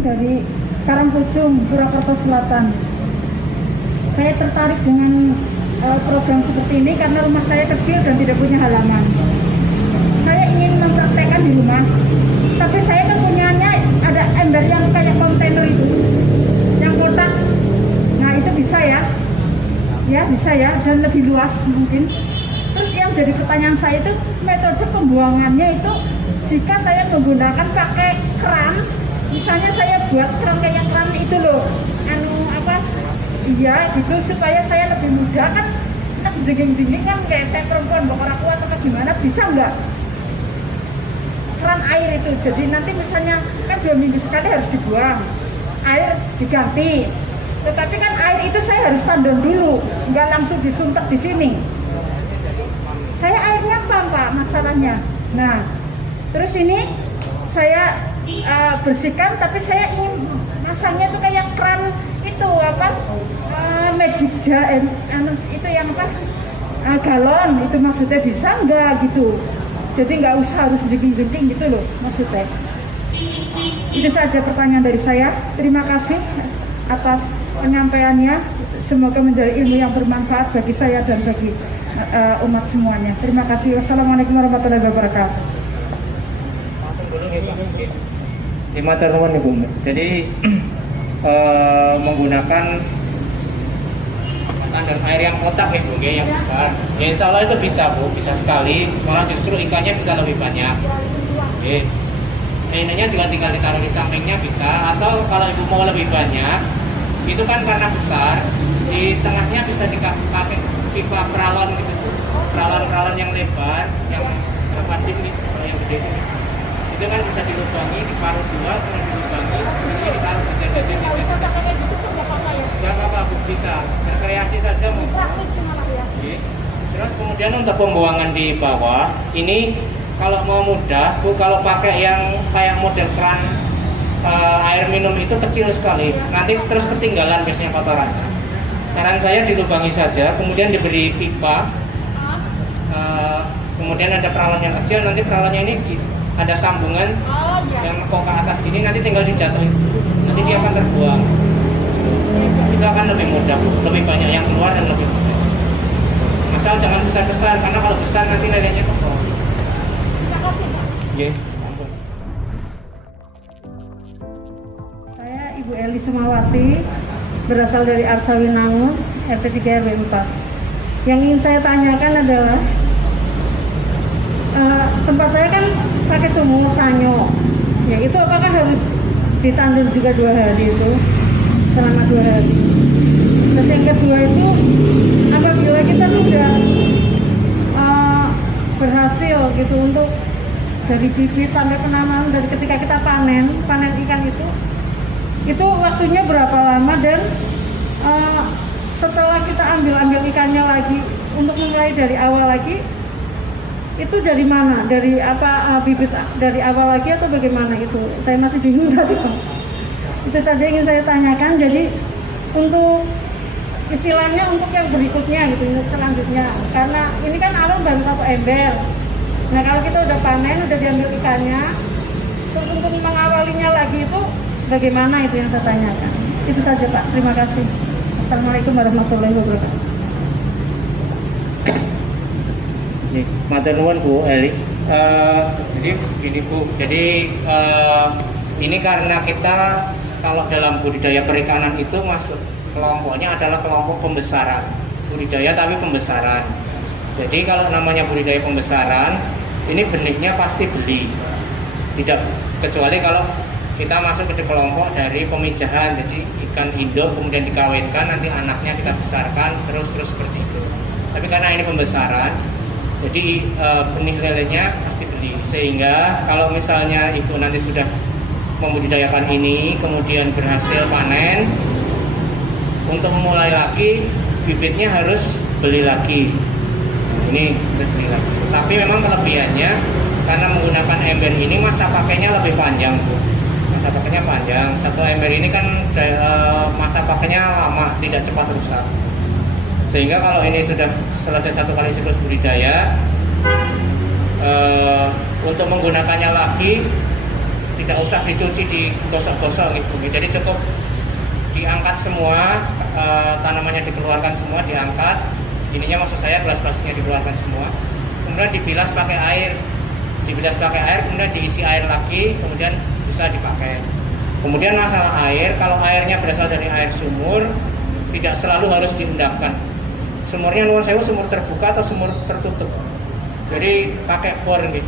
dari Karangpucung, Purwokerto Selatan. Saya tertarik dengan program seperti ini karena rumah saya kecil dan tidak punya halaman. Saya ingin mempraktekkan di rumah, tapi saya kan punyanya ada ember yang kayak kontainer itu, yang kotak. Nah itu bisa ya bisa ya, dan lebih luas mungkin. Terus yang jadi pertanyaan saya itu metode pembuangannya itu jika saya menggunakan pakai keran, misalnya saya buat keran kayak keran itu loh, gitu supaya saya lebih mudah kan jengking-jengking kan kayak saya perempuan bakal kuat atau gimana, bisa nggak keran air itu? Jadi nanti misalnya kan 2 minggu sekali harus dibuang, air diganti. Tetapi kan air itu saya harus tandon dulu, nggak langsung disuntek di sini. Saya airnya apa Pak masalahnya? Nah, terus ini saya bersihkan, tapi saya ingin masangnya tuh kayak keran itu magic jar, itu yang galon itu maksudnya, bisa nggak gitu? Jadi nggak usah harus jengking-jengking gitu loh maksudnya. Itu saja pertanyaan dari saya. Terima kasih atas penyampaiannya. Semoga menjadi ilmu yang bermanfaat bagi saya dan bagi umat semuanya. Terima kasih. Wassalamualaikum warahmatullahi wabarakatuh. Di matur nuwun Ibu. Jadi menggunakan tandon air yang kotak Ibu, yang besar. Ya insya Allah itu bisa Bu, bisa sekali. Malah justru ikannya bisa lebih banyak. Oke. Ininya juga tinggal ditaruh di sampingnya bisa. Atau kalau Ibu mau lebih banyak, itu kan karena besar, di tengahnya bisa dipakai pipa peralon gitu, peralon yang lebar, yang 8 dim gitu, yang gede itu kan bisa dilubangi, diparuh 2, terus dilubangi, ini ditaruh jajan-jajan gitu. Nggak apa-apa Bu, bisa berkreasi saja Bu. Terus kemudian untuk pembuangan di bawah, ini kalau mau mudah Bu, kalau pakai yang kayak model keran air minum itu kecil sekali, nanti terus ketinggalan biasanya kotoran. Saran saya dilubangi saja, kemudian diberi pipa, kemudian ada peralon yang kecil, nanti peralonnya ini ada sambungan yang kok ke atas ini, nanti tinggal dijatuhin, nanti dia akan terbuang. Itu akan lebih mudah, lebih banyak yang keluar dan lebih mudah. Asal jangan besar-besar, karena kalau besar nanti lelenya kotor. Terima kasih Pak. Okay. Saya Ibu Eli Sumawati, berasal dari Arsawinangun, RT 3 RW 4. Yang ingin saya tanyakan adalah tempat saya kan pakai sumur sanyo, ya itu apakah harus ditandur juga 2 hari itu selama 2 hari? Dan yang kedua itu apabila kita sudah berhasil gitu untuk dari bibit sampai penanaman, dari ketika kita panen ikan itu waktunya berapa lama, dan setelah kita ambil ikannya lagi untuk mulai dari awal lagi, itu dari mana? Dari bibit dari awal lagi atau bagaimana itu? Saya masih bingung tadi Pak. Itu saja ingin saya tanyakan. Jadi untuk istilahnya untuk yang berikutnya gitu, untuk selanjutnya, karena ini kan arung baru 1 ember. Nah kalau kita udah panen, udah diambil ikannya, terus untuk mengawalinya lagi itu bagaimana, itu yang saya tanyakan. Itu saja Pak, terima kasih. Assalamualaikum warahmatullahi wabarakatuh. Matur nuwun Bu Eli. Jadi gini Bu, jadi ini karena kita kalau dalam budidaya perikanan itu masuk kelompoknya adalah kelompok pembesaran, budidaya tapi pembesaran. Jadi kalau namanya budidaya pembesaran, ini benihnya pasti beli, tidak kecuali kalau kita masuk ke kelompok dari pemijahan, jadi ikan induk kemudian dikawinkan, nanti anaknya kita besarkan terus seperti itu. Tapi karena ini pembesaran, jadi benih lelenya pasti beli. Sehingga kalau misalnya ibu nanti sudah membudidayakan ini, kemudian berhasil panen, untuk memulai lagi bibitnya harus beli lagi. Ini harus beli lagi. Tapi memang kelebihannya karena menggunakan ember ini masa pakainya lebih panjang Bu. Masa pakainya panjang. 1 ember ini kan masa pakainya lama, tidak cepat rusak. Sehingga kalau ini sudah selesai 1 kali siklus budidaya, untuk menggunakannya lagi tidak usah dicuci, digosok-gosok gitu. Jadi cukup diangkat semua, tanamannya dikeluarkan semua, diangkat. Ininya maksud saya gelas plastiknya dikeluarkan semua. Kemudian dibilas pakai air, kemudian diisi air lagi, kemudian bisa dipakai. Kemudian masalah air, kalau airnya berasal dari air sumur, tidak selalu harus diendapkan. Sumurnya nuwun sewu, sumur terbuka atau sumur tertutup. Jadi pakai bor nih.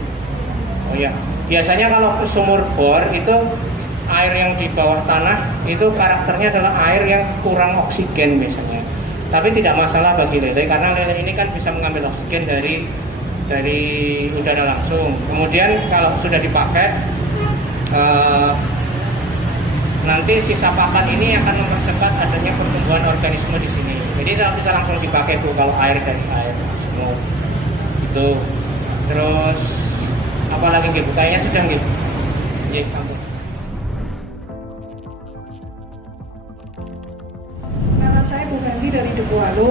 Oh ya, biasanya kalau sumur bor itu air yang di bawah tanah itu karakternya adalah air yang kurang oksigen biasanya. Tapi tidak masalah bagi lele karena lele ini kan bisa mengambil oksigen dari udara langsung. Kemudian kalau sudah dipakai, nanti sisa pakan ini akan mempercepat adanya pertumbuhan organisme di sini. Jadi bisa langsung dipakai Bu kalau air dari air sumur. Itu. Terus apa lagi gitu? Kayaknya sudah gitu. Iya, sambung. Nama saya Bu Fendi dari Debualu.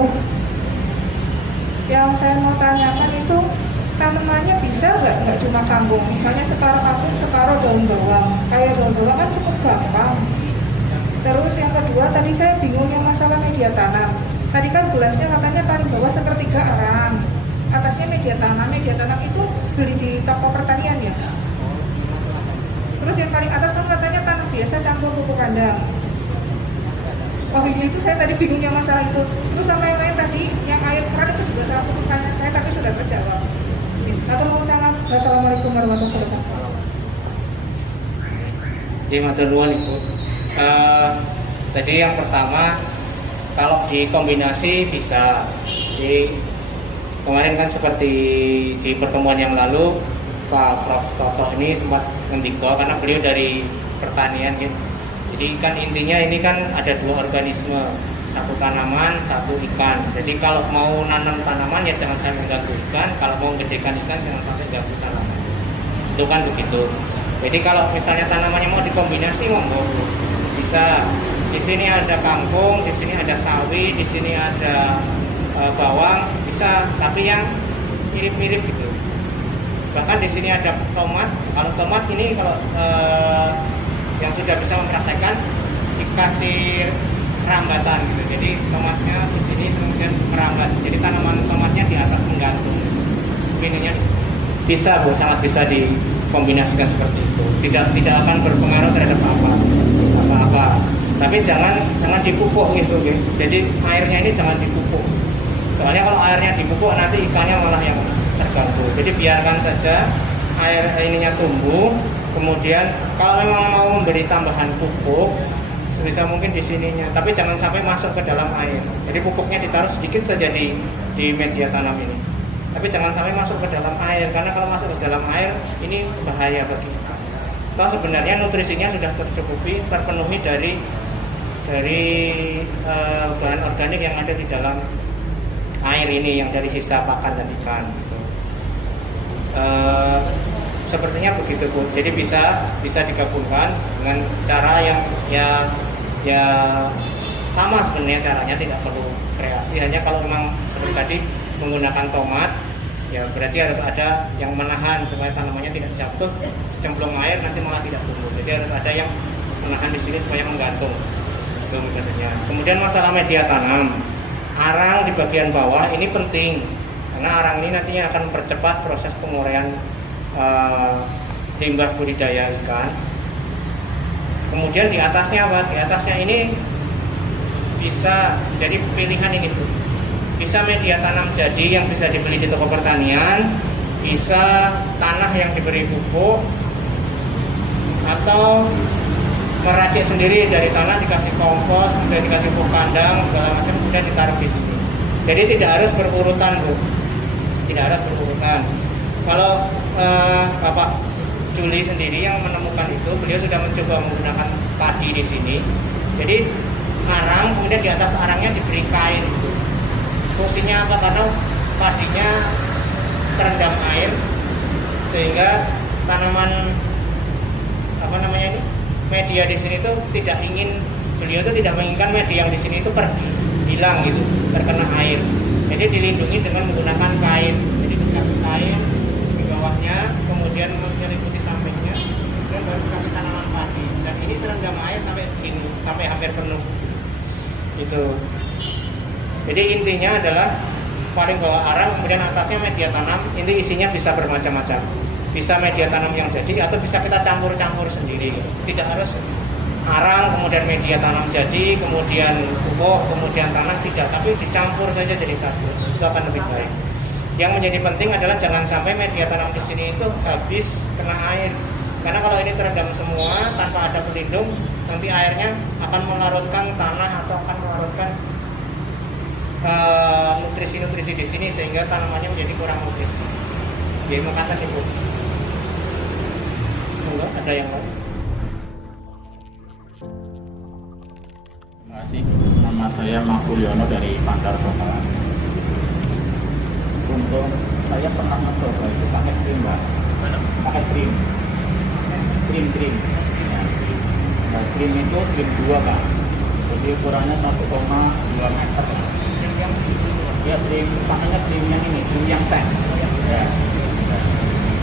Yang saya mau tanyakan itu tanamannya bisa nggak cuma kangkung, misalnya separuh kangkung, separuh daun bawang. Kayak daun bawang kan cukup gampang. Terus yang kedua, tadi saya bingungnya masalah media tanam. Tadi kan gelasnya katanya paling bawah sepertiga arang, atasnya media tanam. Media tanam itu beli di toko pertanian ya. Terus yang paling atas kan katanya tanah biasa campur pupuk kandang. Oh iya, itu saya tadi bingungnya masalah itu. Terus sama yang lain tadi, yang air keran itu juga salah pupuk kandang saya, tapi sudah terjawab. Assalamualaikum warahmatullahi wabarakatuh. Jadi matur nuwun Ibu. Tadi yang pertama, kalau dikombinasi bisa. Jadi kemarin kan seperti di pertemuan yang lalu Pak Prof. Toto ini sempat mendikwa karena beliau dari pertanian gitu. Jadi kan intinya ini kan ada dua organisme, satu tanaman, satu ikan. Jadi kalau mau nanam tanaman ya jangan sampai ganggu ikan, kalau mau gedekan ikan jangan sampai ganggu tanaman. Itu kan begitu. Jadi kalau misalnya tanamannya mau dikombinasi monggo bisa. Di sini ada kangkung, di sini ada sawi, di sini ada bawang, bisa. Tapi yang mirip-mirip gitu. Bahkan di sini ada tomat. Kalau tomat ini kalau yang sudah bisa mempraktekkan dikasih rambatan gitu. Jadi tomatnya di sini kemudian merambat. Jadi tanaman tomatnya di atas menggantung. Ininya bisa Bu, sangat bisa dikombinasikan seperti itu. Tidak akan berpengaruh terhadap apa-apa. Tapi jangan dipupuk gitu. Jadi airnya ini jangan dipupuk. Soalnya kalau airnya dipupuk nanti ikannya malah yang terganggu. Jadi biarkan saja air ininya tumbuh. Kemudian kalau memang mau memberi tambahan pupuk sebisa mungkin di sininya, tapi jangan sampai masuk ke dalam air. Jadi pupuknya ditaruh sedikit saja di media tanam ini. Tapi jangan sampai masuk ke dalam air, karena kalau masuk ke dalam air ini bahaya bagi ikan. Toh sebenarnya nutrisinya sudah terpenuhi dari bahan organik yang ada di dalam air ini, yang dari sisa pakan dan ikan. Gitu. Sepertinya begitu Bu. Jadi bisa digabungkan dengan cara yang ya sama sebenarnya caranya, tidak perlu kreasi. Hanya kalau memang seperti tadi menggunakan tomat, ya berarti harus ada yang menahan supaya tanamannya tidak jatuh cemplung air nanti malah tidak tumbuh. Jadi harus ada yang menahan di sini supaya menggantung. Itu metodenya. Kemudian masalah media tanam, arang di bagian bawah ini penting karena arang ini nantinya akan mempercepat proses penguraian limbah budidaya ikan. Kemudian di atasnya apa? Di atasnya ini bisa jadi pilihan ini Bu. Bisa media tanam jadi yang bisa dibeli di toko pertanian, bisa tanah yang diberi pupuk, atau meracik sendiri dari tanah, dikasih kompos, kemudian dikasih pupuk kandang segala macam, kemudian ditaruh di sini. Jadi tidak harus berurutan Bu. Tidak harus berurutan. Kalau Bapak Juli sendiri yang menemukan itu, beliau sudah mencoba menggunakan padi di sini. Jadi arang, kemudian di atas arangnya diberi kain. Fungsinya apa? Karena padinya terendam air, sehingga tanaman media di sini tuh beliau tuh tidak menginginkan media yang di sini itu pergi, hilang gitu, terkena air. Jadi dilindungi dengan menggunakan kain. Jadi dikasih kain di bawahnya, kemudian menyelimuti sampingnya, kemudian baru dikasih hampir penuh. Itu. Jadi intinya adalah paling bawah arang, kemudian atasnya media tanam. Ini isinya bisa bermacam-macam. Bisa media tanam yang jadi atau bisa kita campur-campur sendiri. Tidak harus arang, kemudian media tanam jadi, kemudian pupuk, kemudian tanah, tidak. Tapi dicampur saja jadi satu. Itu akan lebih baik. Yang menjadi penting adalah jangan sampai media tanam di sini itu habis kena air. Karena kalau ini terendam semua tanpa ada pelindung, nanti airnya akan melarutkan tanah atau akan melarutkan nutrisi-nutrisi di sini sehingga tanamannya menjadi kurang nutrisi. Ya, makanya itu. Enggak ada yang lain. Terima kasih. Nama saya Mahfulyono dari Pandar Bakalan. Untuk saya pernah mencoba itu pakai krim, Mbak. Pakai krim. Nah, krim itu krim 2, Kak. Jadi ukurannya 1,2 meter. Ya, krim, pakainya krim yang ini, krim yang teh. Ya.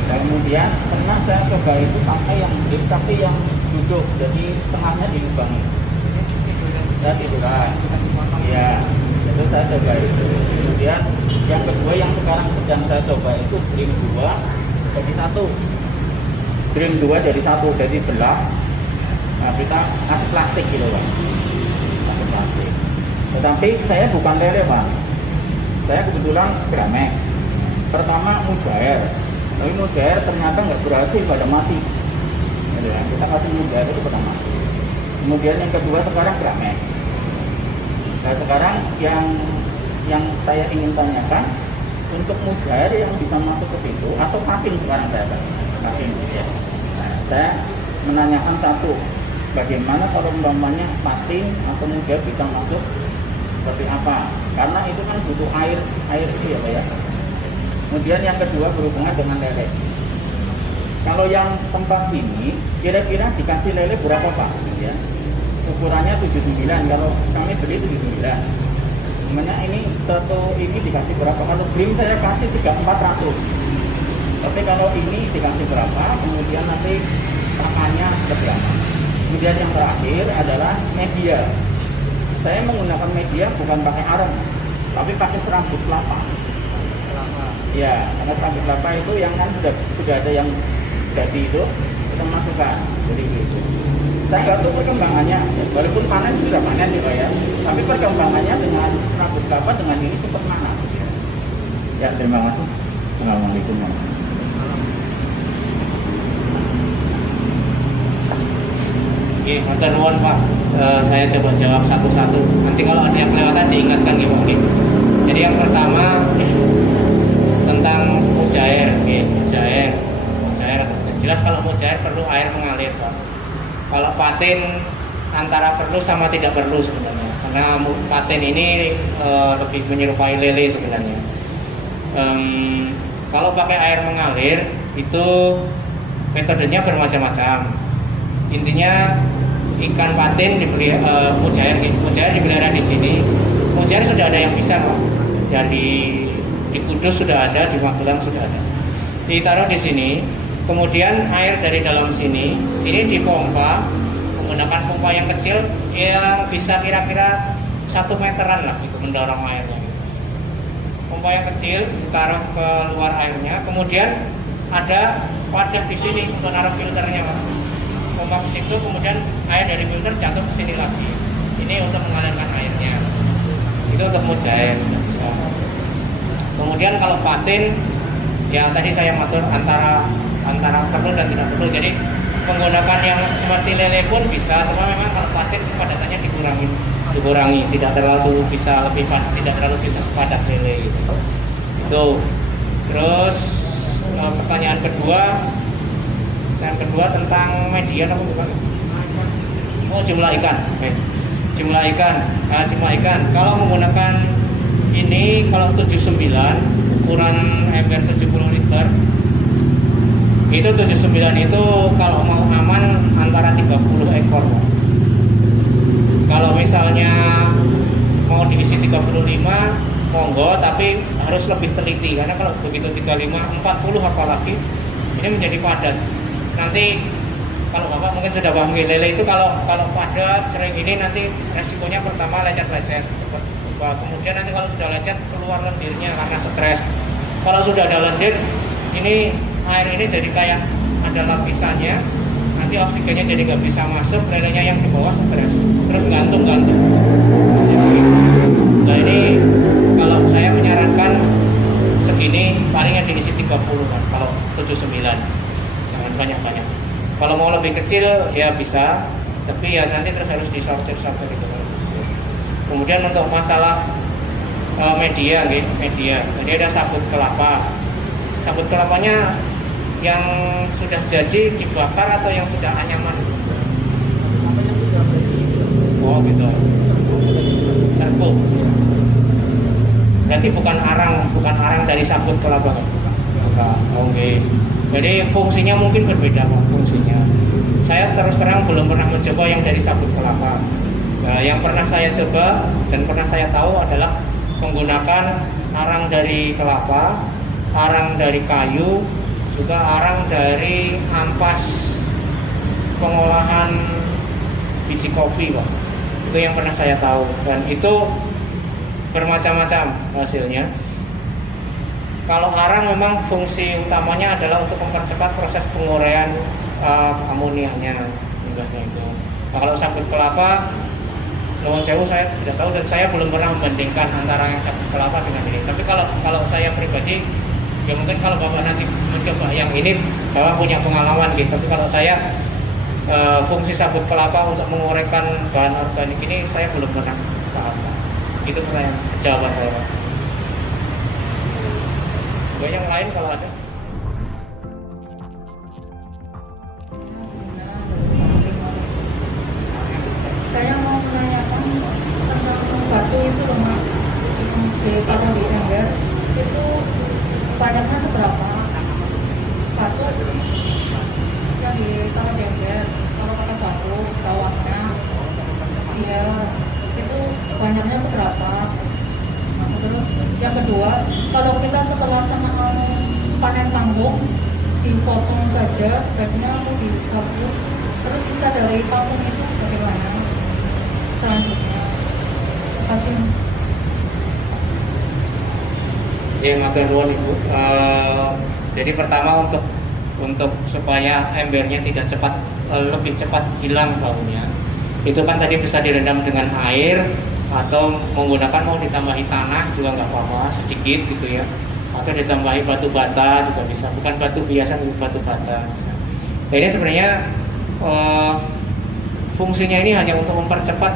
Dan kemudian pernah saya coba itu pakai yang krim tapi yang duduk, jadi tengahnya dilubangi. Saya tiduran. Ya, itu saya coba itu. Kemudian yang kedua yang sekarang sedang saya coba itu krim 2 jadi 1. Krim 2 jadi 1, jadi belah. Nah, kita kasih plastik gitu, Pak. Kasih plastik. Tetapi saya bukan lele, Pak. Saya kebetulan gramek. Pertama mujair. Tapi mujair ternyata nggak berhasil, pada mati. Ya, kita kasih mujair itu pada mati. Kemudian yang kedua sekarang gramek. Nah, sekarang yang saya ingin tanyakan untuk mujair yang bisa masuk ke situ atau patin sekarang saya patin. Ya. Nah, saya menanyakan satu, bagaimana kalau umpamanya patin atau mujair bisa masuk seperti apa? Karena itu kan butuh air itu ya, Pak ya. Kemudian yang kedua berhubungan dengan lele. Kalau yang tempat ini kira-kira dikasih lele berapa, Pak? Ya. Ukurannya 79, kalau kami beli 79. Gimana ini satu ini dikasih berapa? Kalau krim saya kasih 3.400. Tapi kalau ini dikasih berapa? Kemudian nanti pakannya berapa? Kemudian yang terakhir adalah media. Saya menggunakan media bukan pakai arang, tapi pakai serabut kelapa. Ya, karena serabut kelapa itu yang kan sudah ada yang jadi itu kita masukkan. Jadi gitu. Saya nggak tahu perkembangannya, walaupun panen sudah panen ya Pak ya, tapi perkembangannya dengan serabut kelapa dengan ini cepat mana? Ya, terima kasih. Assalamualaikum warahmatullahi wabarakatuh. Oke, matur nuwun Pak. Saya coba jawab satu-satu. Nanti kalau ada yang kelewatan diingatkan ya Pak. Jadi yang pertama tentang mujair, mujair. Jelas kalau mujair perlu air mengalir Pak. Kalau patin antara perlu sama tidak perlu sebenarnya. Karena patin ini lebih menyerupai lele sebenarnya. Kalau pakai air mengalir itu metodenya bermacam-macam. Intinya ikan patin mujair dipelihara di sini. Mujair sudah ada yang bisa kok. Di Kudus sudah ada, di Magelang sudah ada. Ditaruh di sini, kemudian air dari dalam sini ini dipompa menggunakan pompa yang kecil yang bisa kira-kira 1 meteran lah gitu mendorong airnya. Pompa yang kecil ditaruh ke luar airnya, kemudian ada wadah di sini untuk naruh filternya Pak. Pompa ke situ, kemudian air dari filter jatuh ke sini lagi. Ini untuk mengalirkan airnya. Itu untuk mujair bisa. Kemudian kalau patin, yang tadi saya matur antara perlu dan tidak perlu. Jadi menggunakan yang seperti lele pun bisa, cuma memang kalau patin padatannya dikurangi, tidak terlalu bisa sepadat lele gitu. Itu. Terus pertanyaan kedua. Yang kedua tentang media apa bukan? Oh, jumlah ikan. Baik. Jumlah ikan. Kalau menggunakan ini kalau 79 ukuran ember 70 liter. Itu 79 itu kalau mau aman antara 30 ekor. Kalau misalnya mau diisi 35 monggo, tapi harus lebih teliti karena kalau begitu 35 40 apalagi ini menjadi padat. Nanti kalau Bapak mungkin sudah paham, lele itu kalau padat sering ini nanti resikonya pertama lecet-lecet cepat berubah. Kemudian nanti kalau sudah lecet keluar lendirnya karena stres. Kalau sudah ada lendir, ini air ini jadi kayak ada lapisannya, nanti oksigennya jadi nggak bisa masuk, lelenya yang di bawah stres, terus gantung. Nah ini kalau saya menyarankan segini palingnya diisi 30 kan, kalau 79 jangan banyak-banyak. Kalau mau lebih kecil ya bisa, tapi ya nanti terus harus disortir itu. Kemudian untuk masalah media, jadi ada sabut kelapa. Sabut kelapanya yang sudah jadi dibakar atau yang sudah anyaman? Oh gitu. Serbuk. Berarti bukan arang dari sabut kelapa. Oke. Jadi fungsinya mungkin berbeda Pak, fungsinya. Saya terus terang belum pernah mencoba yang dari sabut kelapa. Nah, yang pernah saya coba dan pernah saya tahu adalah menggunakan arang dari kelapa, arang dari kayu, juga arang dari ampas pengolahan biji kopi Pak. Itu yang pernah saya tahu dan itu bermacam-macam hasilnya. Kalau arang memang fungsi utamanya adalah untuk mempercepat proses penguraian amonianya itu. Nah, kalau sabut kelapa, nuwun sewu saya tidak tahu dan saya belum pernah membandingkan antara yang sabut kelapa dengan ini. Tapi kalau saya pribadi, ya mungkin kalau Bapak nanti mencoba yang ini, Bapak punya pengalaman gitu. Tapi kalau saya fungsi sabut kelapa untuk menguraikan bahan organik ini saya belum pernah paham. Itu jawaban saya Pak. Yang lain kalau ada. Saya mau menanyakan tentang batu itu loh Mas, ditaruh di ember itu banyaknya seberapa? Batu yang ditaruh di ember kalau pakai batu bawahnya, iya itu banyaknya seberapa? Terus yang kedua, kalau kita setelah panen kangkung dipotong saja, sebaiknya aku dikabut. Terus sisa dari kangkung itu bagaimana selanjutnya? Terima kasih. Ya matur nuwun Ibu. Jadi pertama untuk supaya embernya tidak lebih cepat hilang baunya, itu kan tadi bisa direndam dengan air atau menggunakan mau ditambahi tanah juga nggak apa-apa sedikit gitu ya, atau ditambahi batu bata juga bisa, bukan batu biasa tapi batu bata. Nah, ini sebenarnya fungsinya ini hanya untuk mempercepat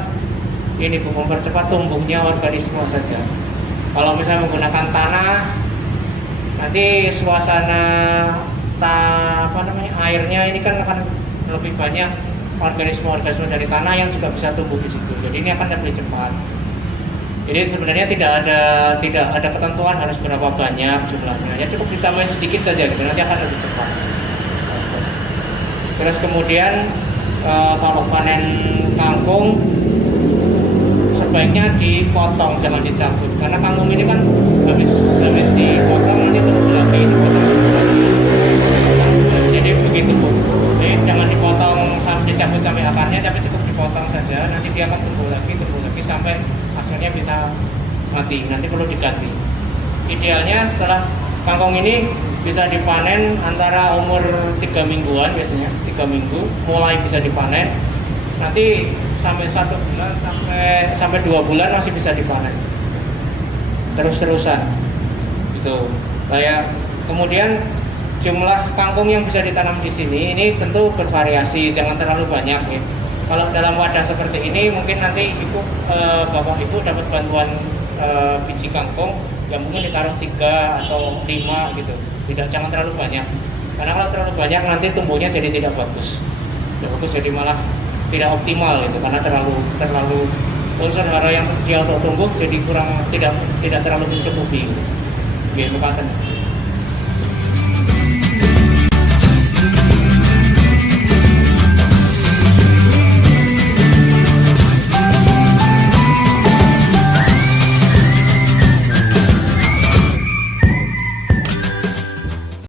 tumbuhnya organisme saja. Kalau misalnya menggunakan tanah, nanti suasana airnya ini kan akan lebih banyak organisme dari tanah yang juga bisa tumbuh di situ. Jadi ini akan lebih cepat. Jadi sebenarnya tidak ada ketentuan harus berapa banyak jumlahnya. Ya cukup ditambah sedikit saja gitu, nanti akan lebih cepat. Terus kemudian kalau panen kangkung sebaiknya dipotong, jangan dicabut. Karena kangkung ini kan habis dipotong nanti tumbuh lagi, Jadi begitu Bu. Jadi jangan dipotong dicabut sampai akarnya, tapi cukup dipotong saja. Nanti dia akan tumbuh lagi sampai akhirnya bisa mati. Nanti perlu diganti. Idealnya setelah kangkung ini bisa dipanen antara umur 3 mingguan biasanya, 3 minggu mulai bisa dipanen. Nanti sampai 1 bulan sampai 2 bulan masih bisa dipanen. Terus-terusan. Gitu. Kayak kemudian jumlah kangkung yang bisa ditanam di sini ini tentu bervariasi, jangan terlalu banyak ya. Kalau dalam wadah seperti ini mungkin nanti Bapak Ibu dapat bantuan biji kangkung yang mungkin ditaruh 3 atau 5 gitu. Jangan terlalu banyak. Karena kalau terlalu banyak nanti tumbuhnya jadi tidak bagus. Jadi malah tidak optimal gitu, karena terlalu unsur hara yang dia untuk tumbuh jadi kurang tidak terlalu mencukupi. Gitu kan.